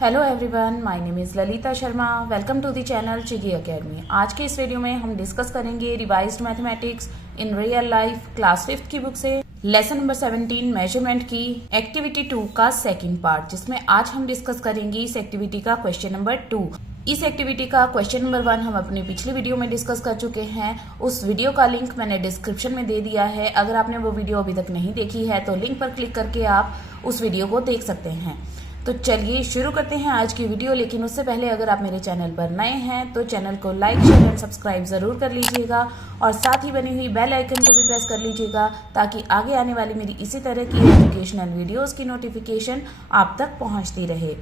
Hello everyone, my name is Lalita Sharma. Welcome to the channel चिगी academy. आज के इस वीडियो में हम डिस्कस करेंगे revised mathematics in real life class 5th की बुक से लेसन नंबर 17 मेजरमेंट की एक्टिविटी 2 का सेकंड पार्ट, जिसमें आज हम डिस्कस करेंगे इस एक्टिविटी का क्वेश्चन नंबर 2। इस एक्टिविटी का क्वेश्चन नंबर 1 हम अपनी पिछली वीडियो में डिस्कस कर चुके हैं। उस वीडियो का लिंक मैंने डिस्क्रिप्शन में दे दिया है। अगर आपने वो वीडियो अभी तक नहीं देखी है तो लिंक पर क्लिक करके आप उस वीडियो को देख सकते हैं। तो चलिए शुरू करते हैं आज की वीडियो। लेकिन उससे पहले अगर आप मेरे चैनल पर नए हैं तो चैनल को लाइक, शेयर एंड सब्सक्राइब जरूर कर लीजिएगा और साथ ही बनी हुई बेल आइकन को भी प्रेस कर लीजिएगा ताकि आगे आने वाली मेरी इसी तरह की एजुकेशनल वीडियोस की नोटिफिकेशन आप तक पहुंचती रहे।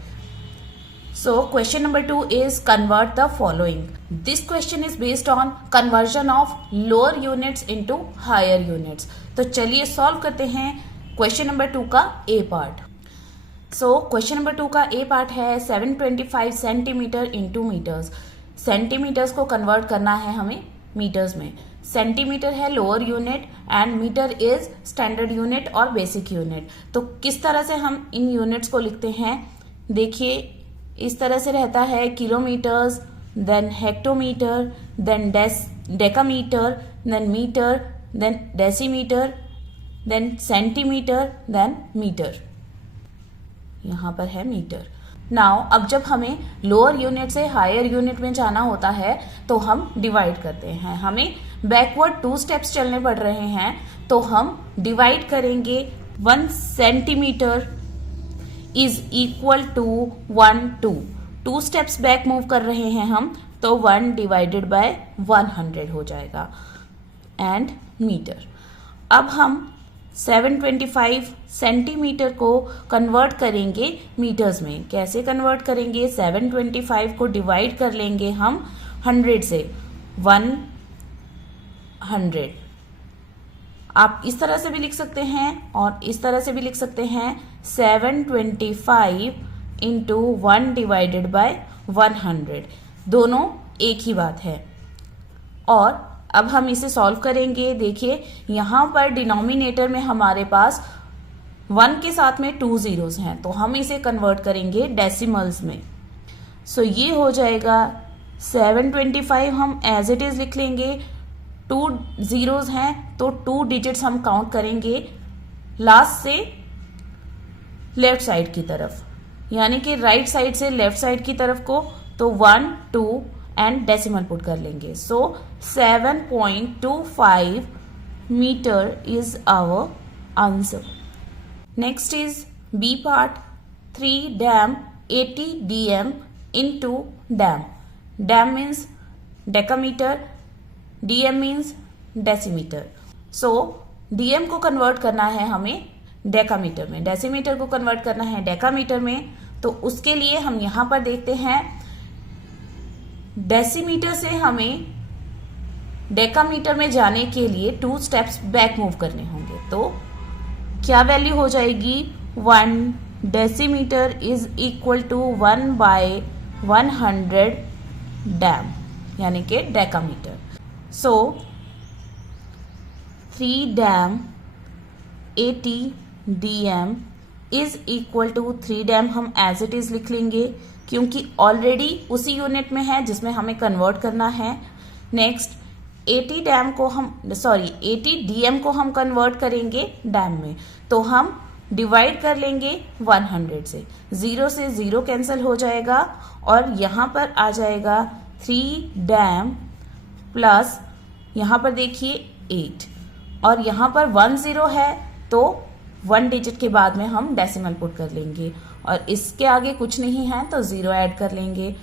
सो question number 2 is convert the following. This question is based on conversion of lower units into higher units. तो चलिए सॉल्व करते हैं क्वेश्चन नंबर 2 का A part. So question number 2 का ए पार्ट है 725 सेंटीमीटर इंटू मीटर्स। सेंटीमीटर्स को convert करना है हमें मीटर्स में। सेंटीमीटर है lower unit and metre is standard unit और बेसिक यूनिट। तो किस तरह से हम इन यूनिट्स को लिखते हैं, देखिए इस तरह से रहता है kilometres, then hectometre, then decametre, then metre, then decimetre, then centimetre, then metre. यहाँ पर है मीटर। नाउ अब जब हमें लोअर यूनिट से हायर यूनिट में जाना होता है तो हम डिवाइड करते हैं। हमें बैकवर्ड 2 स्टेप्स चलने पड़ रहे हैं तो हम डिवाइड करेंगे 1 centimetre is equal to 2 steps back move कर रहे हैं हम तो 1 डिवाइडेड बाय 100 हो जाएगा एंड मीटर। अब हम 725 सेंटीमीटर को कन्वर्ट करेंगे मीटर्स में। कैसे कन्वर्ट करेंगे, 725 को डिवाइड कर लेंगे हम 100 से, 100। आप इस तरह से भी लिख सकते हैं और इस तरह से भी लिख सकते हैं। 725 इंटू 1 डिवाइडेड बाय 100, दोनों एक ही बात है। और अब हम इसे सॉल्व करेंगे। देखिए यहां पर डिनोमिनेटर में हमारे पास 1 के साथ में 2 जीरोस हैं तो हम इसे कन्वर्ट करेंगे डेसिमल्स में। सो ये हो जाएगा 725 हम एज इट इज लिख लेंगे। 2 जीरोस हैं तो 2 डिजिट्स हम काउंट करेंगे लास्ट से लेफ्ट साइड की तरफ, यानी कि राइट साइड से लेफ्ट साइड की तरफ को। तो 1 2 एंड डेसिमल पुट कर लेंगे। सो 7.25 metre is our answer. Next is B part, 3 dam 80 dm into dam. Dam means decametre, dm means decimetre. So dm को कन्वर्ट करना है हमें डेकामीटर में, डेसीमीटर को कन्वर्ट करना है डेकामीटर में। तो उसके लिए हम यहां पर देखते हैं डेसीमीटर से हमें डेकामीटर में जाने के लिए 2 स्टेप्स बैक मूव करने होंगे। तो क्या वैल्यू हो जाएगी, 1 decimetre is equal to 1 by 100 dam, यानी कि decametre. So 3 dam 80 dm is equal to 3 dam हम एज इट इज लिख लेंगे क्योंकि ऑलरेडी उसी यूनिट में है जिसमें हमें कन्वर्ट करना है। नेक्स्ट 80 dm को हम कन्वर्ट करेंगे डैम में, तो हम डिवाइड कर लेंगे 100 से। 0 से 0 कैंसिल हो जाएगा और यहाँ पर आ जाएगा 3 डैम प्लस यहाँ पर देखिए 8 और यहाँ पर 1 0 है तो 1 डिजिट के बाद में हम डेसिमल पुट कर लेंगे और इसके आगे कुछ नहीं है तो 0 ऐड कर लेंगे।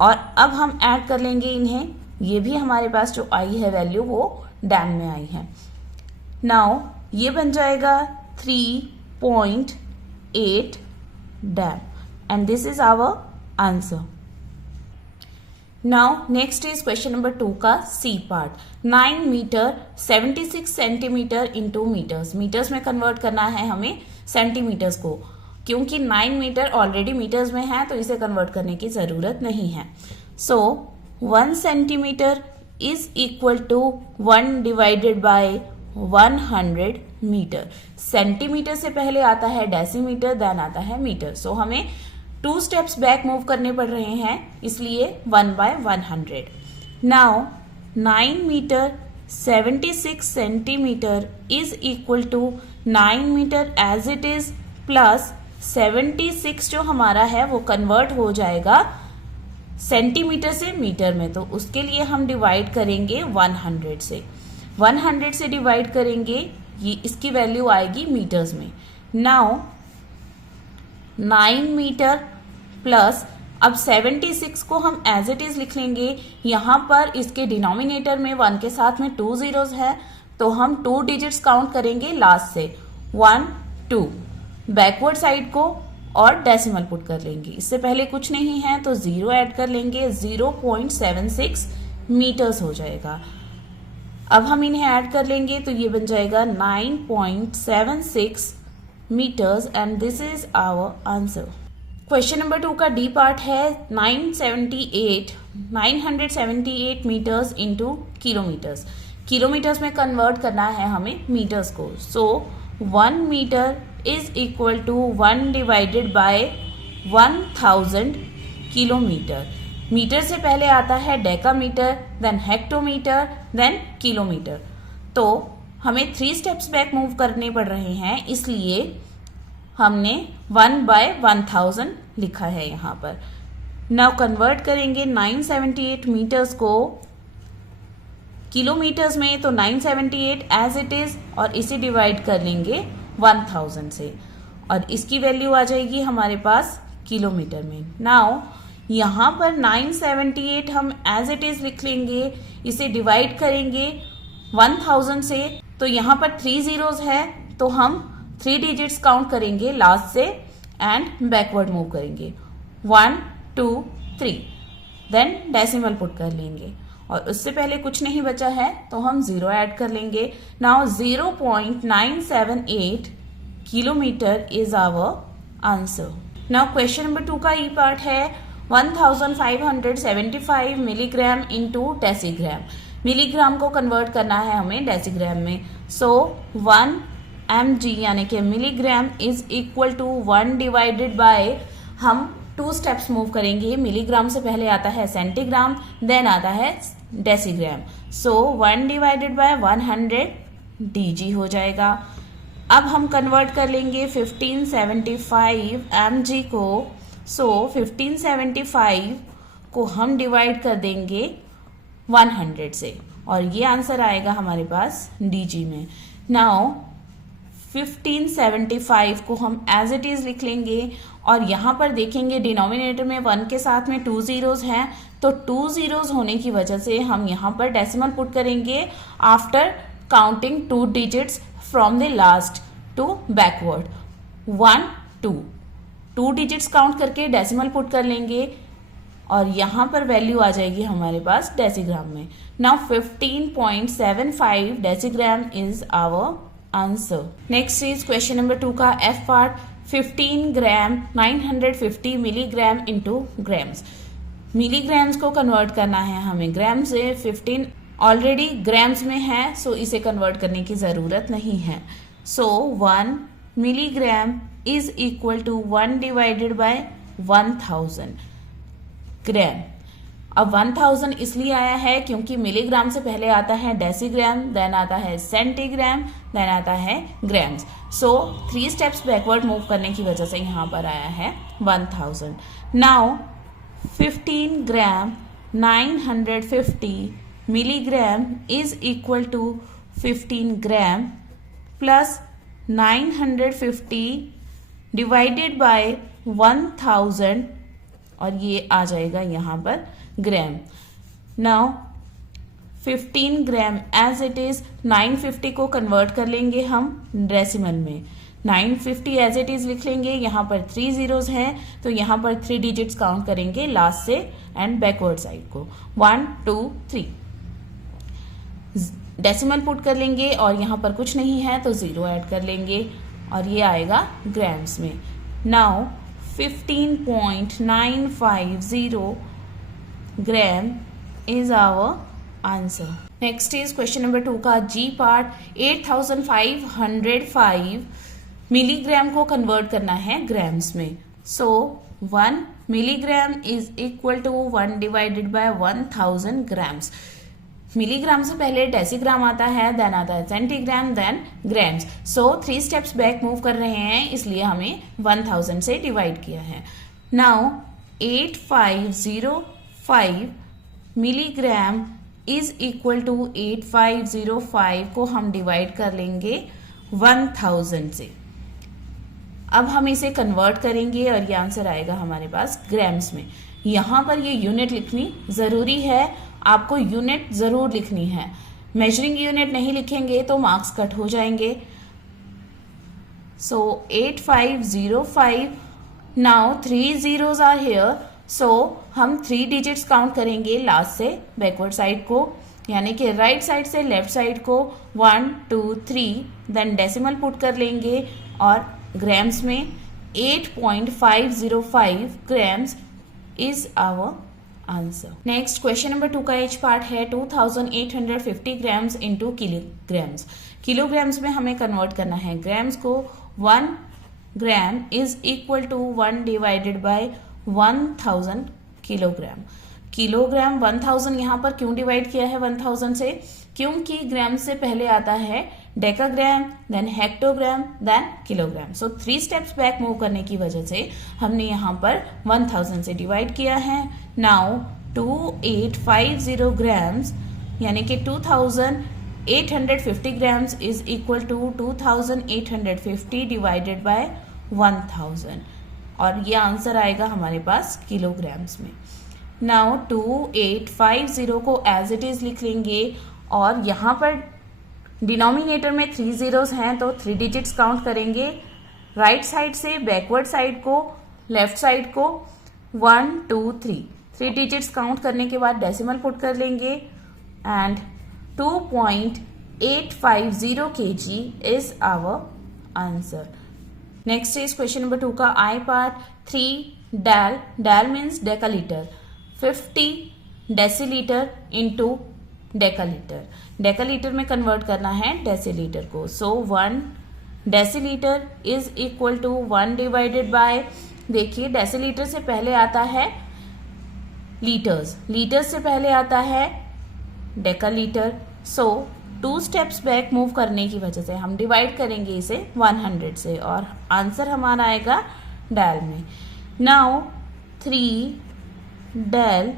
और अब हम ऐड कर लेंगे इन्हें, ये भी हमारे पास जो आई है वैल्यू वो डैम में आई है। नाउ ये बन जाएगा 3.8 dam and this is our answer. Now next is question number 2 का C part, 9 metre 76 centimetre into metres. Metres में कन्वर्ट करना है हमें सेंटीमीटर्स को, क्योंकि 9 मीटर ऑलरेडी मीटर्स में है तो इसे कन्वर्ट करने की जरूरत नहीं है। So 1 centimetre is equal to 1 divided by 100 metre. Centimetre से पहले आता है डेसीमीटर, देन आता है मीटर। सो हमें 2 स्टेप्स बैक मूव करने पड़ रहे हैं, इसलिए 1/100। Now 9 metre 76 centimetre is equal to 9 metre as it is plus 76 जो हमारा है वो कन्वर्ट हो जाएगा सेंटीमीटर से मीटर में, तो उसके लिए हम डिवाइड करेंगे 100 से। 100 से डिवाइड करेंगे, ये इसकी वैल्यू आएगी मीटर्स में। नाउ 9 मीटर प्लस, अब 76 को हम एज इट इज लिख लेंगे। यहाँ पर इसके डिनोमिनेटर में 1 के साथ में 2 जीरोस है, तो हम 2 डिजिट्स काउंट करेंगे लास्ट से, 1 2, बैकवर्ड साइड को और डेसिमल पुट कर लेंगे। इससे पहले कुछ नहीं है तो 0 ऐड कर लेंगे, 0.76 मीटर्स हो जाएगा। अब हम इन्हें ऐड कर लेंगे तो ये बन जाएगा 9.76 metres and this is our answer. Question number 2 का डी पार्ट है 978 मीटर्स इंटू किलोमीटर्स। किलोमीटर्स में कन्वर्ट करना है हमें मीटर्स को। So 1 metre is equal to 1 divided by 1000 kilometre. Metre से पहले आता है decametre, then hectometre, then kilometre. तो हमें 3 स्टेप्स बैक मूव करने पड़ रहे हैं, इसलिए हमने 1/1000 लिखा है यहाँ पर। नाउ कन्वर्ट करेंगे 978 मीटर्स को किलोमीटर्स में, तो 978 एज इट इज और इसे डिवाइड कर लेंगे 1000 से और इसकी वैल्यू आ जाएगी हमारे पास किलोमीटर में। नाउ यहाँ पर 978 हम एज इट इज लिख लेंगे, इसे डिवाइड करेंगे 1000 से, तो यहाँ पर 3 जीरोस है, तो हम 3 डिजिट्स काउंट करेंगे लास्ट से एंड बैकवर्ड मूव करेंगे, 1 2 3, देन डेसिमल पुट कर लेंगे और उससे पहले कुछ नहीं बचा है तो हम 0 ऐड कर लेंगे। Now 0.978 kilometre is our answer. Now question number 2 का ई पार्ट है 1575 मिलीग्राम इंटू डेसीग्राम। मिलीग्राम को कन्वर्ट करना है हमें डेसीग्राम में। सो 1 mg यानी कि milligram is equal to 1 divided by, हम 2 स्टेप्स मूव करेंगे। मिलीग्राम से पहले आता है सेंटीग्राम, देन आता है decigram. So 1 divided by 100 dg हो जाएगा। अब हम कन्वर्ट कर लेंगे 1575 mg को। सो 1575 को हम डिवाइड कर देंगे 100 से और ये आंसर आएगा हमारे पास dg में। नाउ 1575 को हम एज इट इज लिख लेंगे और यहाँ पर देखेंगे डिनोमिनेटर में 1 के साथ में 2 जीरोस हैं, तो 2 जीरोस होने की वजह से हम यहाँ पर डेसिमल पुट करेंगे after counting 2 digits from the last to backward, 1 2, 2 digits count करके डेसिमल पुट कर लेंगे और यहाँ पर वैल्यू आ जाएगी हमारे पास डेसीग्राम में। Now 15.75 decigram is our answer. Next is question number 2 का F part 15 gram 950 milligram into grams. Milligrams को कन्वर्ट करना है हमें ग्राम से। 15 ऑलरेडी ग्राम्स में है, सो इसे कन्वर्ट करने की जरूरत नहीं है। So 1 milligram is equal to 1 divided by 1000 gram. अब 1000 इसलिए आया है क्योंकि मिलीग्राम से पहले आता है डेसीग्राम, देन आता है सेंटीग्राम, देन आता है grams. So 3 steps backward move करने की वजह से यहाँ पर आया है 1000। Now 15 gram 950 milligram is equal to 15 gram plus 950 divided by 1000 और ये आ जाएगा यहाँ पर gram. Now 15 gram as it is 950 को कन्वर्ट कर लेंगे हम डेसिमल में। 950 एज इट इज लिख लेंगे, यहाँ पर 3 जीरोस हैं तो यहाँ पर 3 डिजिट्स काउंट करेंगे लास्ट से एंड बैकवर्ड साइड को, 1 2 3, डेसिमल पुट कर लेंगे और यहाँ पर कुछ नहीं है तो 0 ऐड कर लेंगे और ये आएगा ग्राम्स में। Now 15.950 gram is our answer. Next is question number 2 का जी पार्ट 8505 मिलीग्राम को कन्वर्ट करना है ग्राम्स में। So 1 milligram is equal to 1 divided by 1000 grams. Milligram से पहले डेसीग्राम आता है, देन आता है centigram, then grams. So 3 steps back move कर रहे हैं, इसलिए हमें 1000 से डिवाइड किया है। Now 8505 milligram is equal to 8505 को हम डिवाइड कर लेंगे 1000 से। अब हम इसे कन्वर्ट करेंगे और ये आंसर आएगा हमारे पास ग्राम्स में। यहां पर ये यूनिट लिखनी जरूरी है, आपको यूनिट जरूर लिखनी है। मेजरिंग यूनिट नहीं लिखेंगे तो मार्क्स कट हो जाएंगे। सो 8505, नाउ 3 zeros आर हियर, सो हम 3 डिजिट्स काउंट करेंगे लास्ट से बैकवर्ड साइड को, यानी कि राइट साइड से लेफ्ट साइड को 1 2 3, देन डेसिमल पुट कर लेंगे और ग्राम्स में 8.505 grams is our answer. Next question number 2 का एच पार्ट है 2850 ग्राम्स इंटू किलोग्राम्स। किलोग्राम्स में हमें कन्वर्ट करना है ग्राम्स को। 1 gram is equal to 1 divided by 1000 kilogram. Kilogram 1000 यहाँ पर क्यों डिवाइड किया है 1000 से? क्योंकि ग्राम से पहले आता है decagram, then hectogram, then kilogram. So 3 steps back move करने की वजह से हमने यहाँ पर 1000 से डिवाइड किया है। नाउ 2850 ग्राम्स यानी कि 2850 grams is equal to 2850 divided by 1000 और ये आंसर आएगा हमारे पास किलोग्राम्स में। नाउ 2850 को एज इट इज लिख लेंगे और यहाँ पर डिनोमिनेटर में 3 zeros हैं तो 3 डिजिट्स काउंट करेंगे। राइट साइड से बैकवर्ड साइड को, लेफ्ट साइड को 1 2 3 डिजिट्स काउंट करने के बाद डेसिमल पुट कर लेंगे and 2.850 kg is our answer. Next is question number 2 का I part 3 dal. Dal means decalitre. 50 decilitre into decalitre. Decalitre में कन्वर्ट करना है डेसीलीटर को। So 1 decilitre is equal to 1 divided by, देखिए डेसीलीटर से पहले आता है लीटर्स, लीटर्स से पहले आता है डेकालीटर। सो 2 स्टेप्स बैक मूव करने की वजह से हम डिवाइड करेंगे इसे 100 से और आंसर हमारा आएगा डेल में। Now 3 del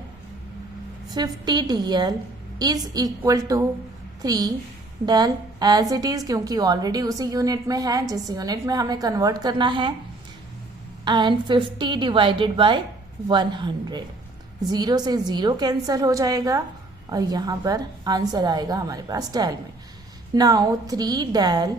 50 DL is equal to 3 del as it is, क्योंकि ऑलरेडी उसी यूनिट में है जिस यूनिट में हमें कन्वर्ट करना है, एंड 50 डिवाइडेड बाय 100। 0 से 0 कैंसिल हो जाएगा और यहाँ पर आंसर आएगा हमारे पास डेल में। नाउ 3 डेल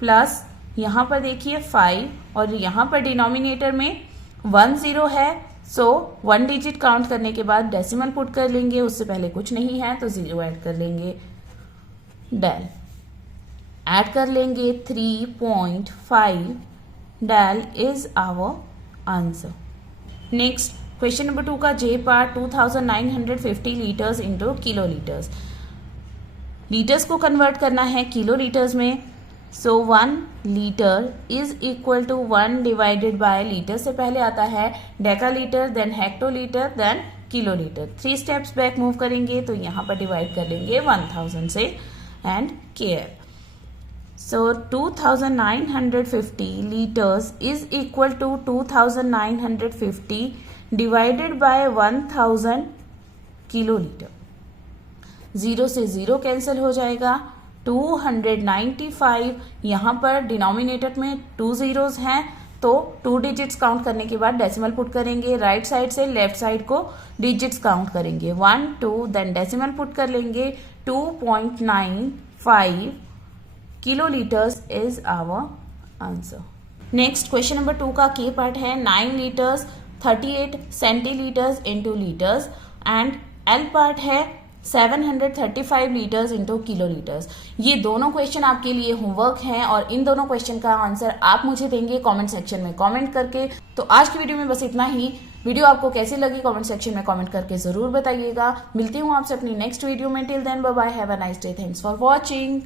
प्लस यहाँ पर देखिए 5 और यहाँ पर डिनोमिनेटर में 1 0 है। सो 1 डिजिट काउंट करने के बाद डेसिमल पुट कर लेंगे, उससे पहले कुछ नहीं है तो 0 ऐड कर लेंगे। डेल ऐड कर लेंगे 3.5 dal is our answer. Next question number 2 का J part 2950 litres into kilo litres. Litres को कन्वर्ट करना है किलो लीटर्स में। So 1 litre is equal to 1 divided by, litre से पहले आता है decalitre, then hectolitre, then kilolitre. 3 steps back move करेंगे तो यहाँ पर डिवाइड कर लेंगे 1000 से and care. So 2950 liters is equal to 2950 divided by 1000 kiloliter. 0 से 0 कैंसिल हो जाएगा. 295 यहाँ पर डिनोमिनेटर में 2 zeros हैं तो 2 डिजिट्स काउंट करने के बाद डेसिमल पुट करेंगे. राइट साइड से लेफ्ट साइड को डिजिट्स काउंट करेंगे. 1 2 देन डेसिमल पुट कर लेंगे. 2.95 kilolitres is our answer. Next question number 2 का की पार्ट है 9 litres 38 centilitres into litres and L part है 735 लीटर्स इंटू किलोलीटर्स. ये दोनों क्वेश्चन आपके लिए होमवर्क हैं और इन दोनों क्वेश्चन का आंसर आप मुझे देंगे कमेंट सेक्शन में कमेंट करके. तो आज की वीडियो में बस इतना ही. वीडियो आपको कैसी लगी कमेंट सेक्शन में कमेंट करके जरूर बताइएगा. मिलती हूँ आपसे अपनी नेक्स्ट वीडियो में. Till then bye bye. Have a nice day. Thanks for watching.